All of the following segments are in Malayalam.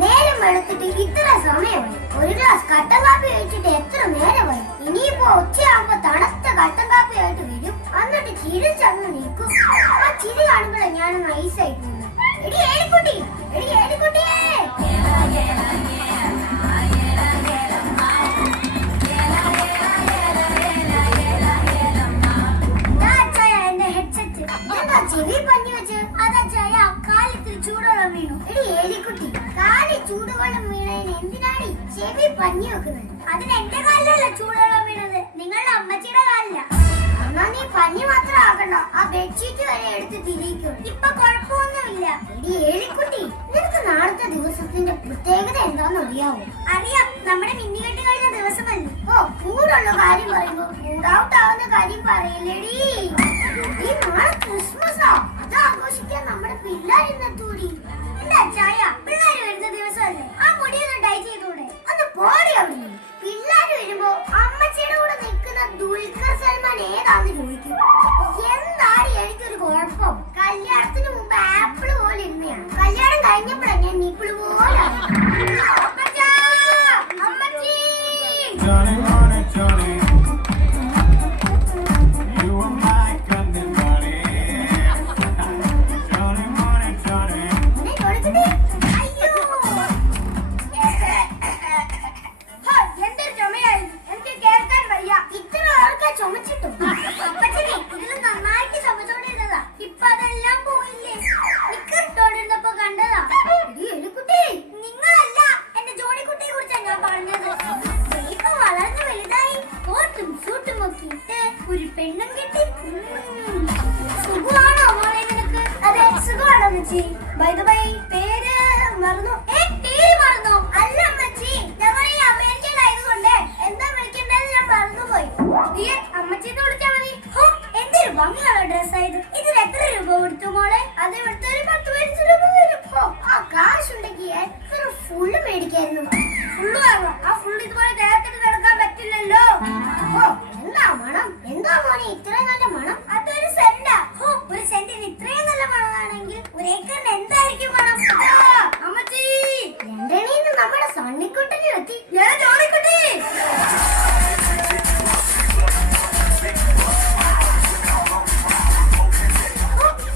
നേരം വെളുത്തിട്ട് ഇത്ര സമയമായി. ഒരു ഗ്ലാസ് കട്ടൻ കാപ്പി കഴിച്ചിട്ട് എത്ര നേരമായി. ഇനിയിപ്പോ ഉച്ചയാകുമ്പോ തണുത്ത കട്ടൻ കാപ്പി ആയിട്ട് വരും. എന്നിട്ട് ചിരിച്ചങ്ങ് നിൽക്കും. ആ ചിരി കാണുമ്പോഴേ ഞാൻ നൈസായി പോകുന്നു. എടി ഏലിക്കുട്ടി, എടി ഏലിക്കുട്ടിയേ. ചെവി പഞ്ഞി വെച്ച് അതാച്ചായ കാലത്തിൽ ചൂടുവെള്ളം വീണു. എടി ഏലിക്കുട്ടി, കാലിൽ ചൂടുവെള്ളം വീണതിന് എന്തിനാണ് ചെവി പഞ്ഞി വെക്കുന്നത്? അതിന് എന്റെ കാലിലല്ല ചൂടുവെള്ളം വീണത്, നിങ്ങളുടെ അമ്മച്ചിയുടെ കാലില. എന്നാ നീ പഞ്ഞി മാത്രം ആക്കണ്ട, ആ ബെഡ്ഷീറ്റ് വരെ എടുത്ത് തിരിക്കും. ഇപ്പൊ കുഴപ്പമൊന്നുമില്ല. എടി ഏലിക്കുട്ടി, നിനക്ക് നാളത്തെ ദിവസത്തിന്റെ പ്രത്യേകത എന്താന്ന് അറിയാവോ? അറിയാം, നമ്മുടെ മിന്നികെട്ട് കഴിഞ്ഞ ദിവസമല്ലേ. ഓ, ചൂടുള്ള കാര്യം പറയുമ്പോ മൂഡൌട്ട് ആവുന്ന കാര്യം പറയില്ലേടി. ഈ നാളെ ക്രിസ്മസാ, അത് ആഘോഷിക്കാൻ നമ്മുടെ പിള്ളേരെന്നെത്തൂടി. എന്താ ചായ, പിള്ളേര് വരുന്ന ദിവസമല്ലേ, ആ മുടിയൊന്ന് ഡൈ ചെയ്തൂടെ? ഒന്ന് പോടി അവിടുന്ന്. പിള്ളേര് വരുമ്പോ അമ്മച്ചിയുടെ കൂടെ നിൽക്കുന്ന ദുൽഖർ സൽമാൻ ഏതാന്ന് ചോദിക്കും. എന്താണ് എനിക്കൊരു കുഴപ്പം? കല്യാണത്തിന് മുമ്പ് ആപ്പിള് പോലെ ഇരുന്നയാണ്, കല്യാണം കഴിഞ്ഞപ്പോഴാണ് ഞാൻ നിപ്പിള് പോലെ. ഒരു പെണ്ണും കിട്ടി. സുഖമാണോ മോളെ നിനക്ക്? അതെ സുഖമാണോ അമ്മച്ചി? ബൈ ദ ബൈ പേര് മറന്നു. പേര് മറന്നോ? അല്ല അമ്മച്ചി, ഞങ്ങൾ ഈ അമേരിക്കയിലായതുകൊണ്ട് എന്താ വിളിക്കേണ്ടതെന്ന് ഞാൻ മറന്നുപോയി. അമ്മച്ചിന്ന് വിളിച്ചാൽ മതി. എന്തൊരു ഭംഗിയുള്ള ഡ്രസ്സായത്. ഇതിന് എത്ര രൂപ കൊടുത്തു മോളെ? അത് ഇവിടുത്തെ ഒരു 10-15 രൂപ വരും. ആ കാശുണ്ടെങ്കിൽ എത്ര ഫുള്ള് മേടിക്കായിരുന്നു. ഫുള്ള് വാങ്ങാം. ആ ഫുള്ള് ഇതുപോലെ ദേഹത്തിന് കിടക്കാൻ പറ്റില്ലല്ലോ. എന്താ മണം? എന്താ മോനെ ഇത്ര നല്ല മണം? അതൊരു സെന്റാ. ഒരു സെന്റിന് ഇത്രയും നല്ല മണമാണെങ്കിൽ ഒരു ഏക്കറിന് എന്തായിരിക്കും മണം? അമ്മച്ചി, ലണ്ടനിൽ നമ്മുടെ സണ്ണിക്കുട്ടനെ എത്തി. ജോളിക്കുട്ടി,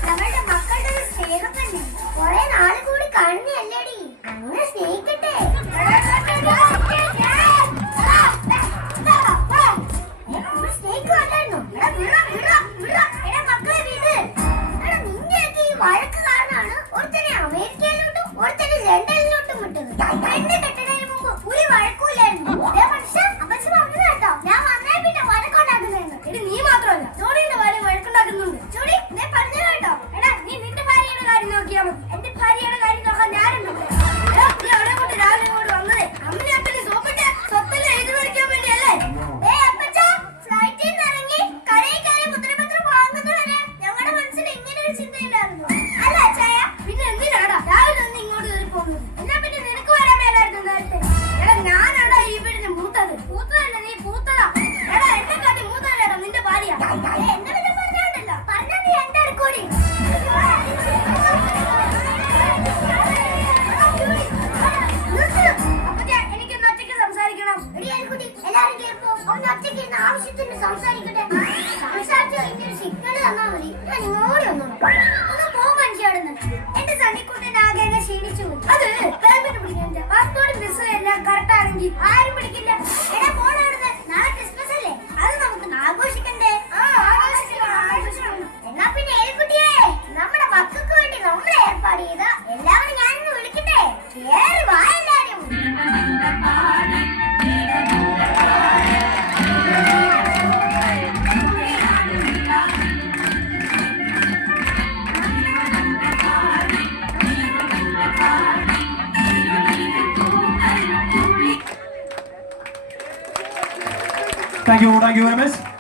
നമ്മളുടെ മക്കളുടെ സ്നേഹം തന്നെ കുറെ നാള് കൂടി കാണുന്നല്ലേടി. അങ്ങനെ സ്നേഹിക്കട്ടെ. വഴക്ക് കാരണമാണ് ഒരുത്തനെ അമേരിക്കയിലോട്ടും ഒരുത്തനെ ലണ്ടനിലോട്ടും വിട്ടത്. പെണ്ണ് കെട്ടുന്നതിന് മുമ്പ് ഒരു വഴക്കൂലായിരുന്നു. അമ്മച്ചി പറഞ്ഞു കേട്ടോ, ഞാൻ വന്നേ പിന്നെ വഴക്കുണ്ടാക്കുന്നുണ്ട്. എടി നീ മാത്രമല്ല, ജോഡിയുടെ ഭാര്യ വഴക്കുണ്ടാക്കുന്നുണ്ട്. ജോഡി പറഞ്ഞു കേട്ടോ. എടാ നീ നിന്റെ ഭാര്യയുടെ കാര്യം നോക്കിയാ മതി, എന്റെ ഭാര്യയുടെ കാര്യം നോക്കാൻ ഞാനുണ്ട്. നീ അവിടെ കൊണ്ട് രാവിലെ ഇങ്ങോട്ട് വന്നതേ അമ്മനെ അപ്പനെ സോപ്പിട്ട് സ്വത്തല്ലേ എഴുതി മേടിക്കാൻ വേണ്ടിയല്ലേ? ഫ്ലൈറ്റിൽ നിന്ന് ഇറങ്ങി കരയിൽ കയറി മുദ്രപത്രം വാങ്ങുന്നവരെ ഞങ്ങളുടെ മനസ്സിൽ ഇങ്ങനെ ഒരു ചിന്തയില്ലായിരുന്നു. അല്ല ചായ, പിന്നെ എന്തിനാടാ രാവിലെ ഒന്ന് ഇങ്ങോട്ട് കയറി പോകുന്നത്? എന്നാ പിന്നെ നിനക്ക് വരാൻ മേലായിരുന്നു നേരത്തെ. എടാ ഞാനാടാ ഈ വീടിന് മൂത്തത്. മൂത്തതല്ല നീ പൂത്തതാ. എടാ എന്നെ കാട്ടി മൂത്തതല്ലേടാ നിന്റെ ഭാര്യ. എന്നെ പിന്നെ പറഞ്ഞോണ്ടല്ലോ, പറഞ്ഞാ നീ എന്റെ അടുക്കൂടി. എനിക്കൊന്ന് ഒറ്റയ്ക്ക് സംസാരിക്കണം. എല്ലാരും കേൾപ്പോ ഒന്ന് ഒറ്റയ്ക്ക് ഇരുന്ന് ആവശ്യത്തിന് സംസാരിക്കട്ടെ. സംസാരിച്ചു കഴിഞ്ഞൊരു സിഗ്നൽ തന്നാ മതി, ഞാൻ ഇങ്ങോട്ട് വന്നു. ഒന്ന് പോ മനുഷ്യവിടുന്ന്. എന്റെ സണ്ണിക്കുട്ടൻ ആകെ ക്ഷീണിച്ചു. അത് പെർമിറ്റ് പിടിക്കാൻ പാസ്പോർട്ടും വിസയും എല്ലാം കറക്റ്റ് ആണെങ്കിൽ ആരും പിടിക്കില്ല. എടാ പോണവിടുന്ന്, നാളെ ക്രിസ്മസ് അല്ലേ, അത് നമുക്ക് ആഘോഷിക്കണ്ടേ? എന്നാ പിന്നെ ഏൽക്കുട്ടിയേ, നമ്മുടെ മക്കൾക്ക് വേണ്ടി നമ്മൾ ഏർപ്പാട് ചെയ്ത എല്ലാവരും ഞാനിന്ന് വിളിക്കട്ടെ. കേറി വാ എല്ലാരും. Thank you very much.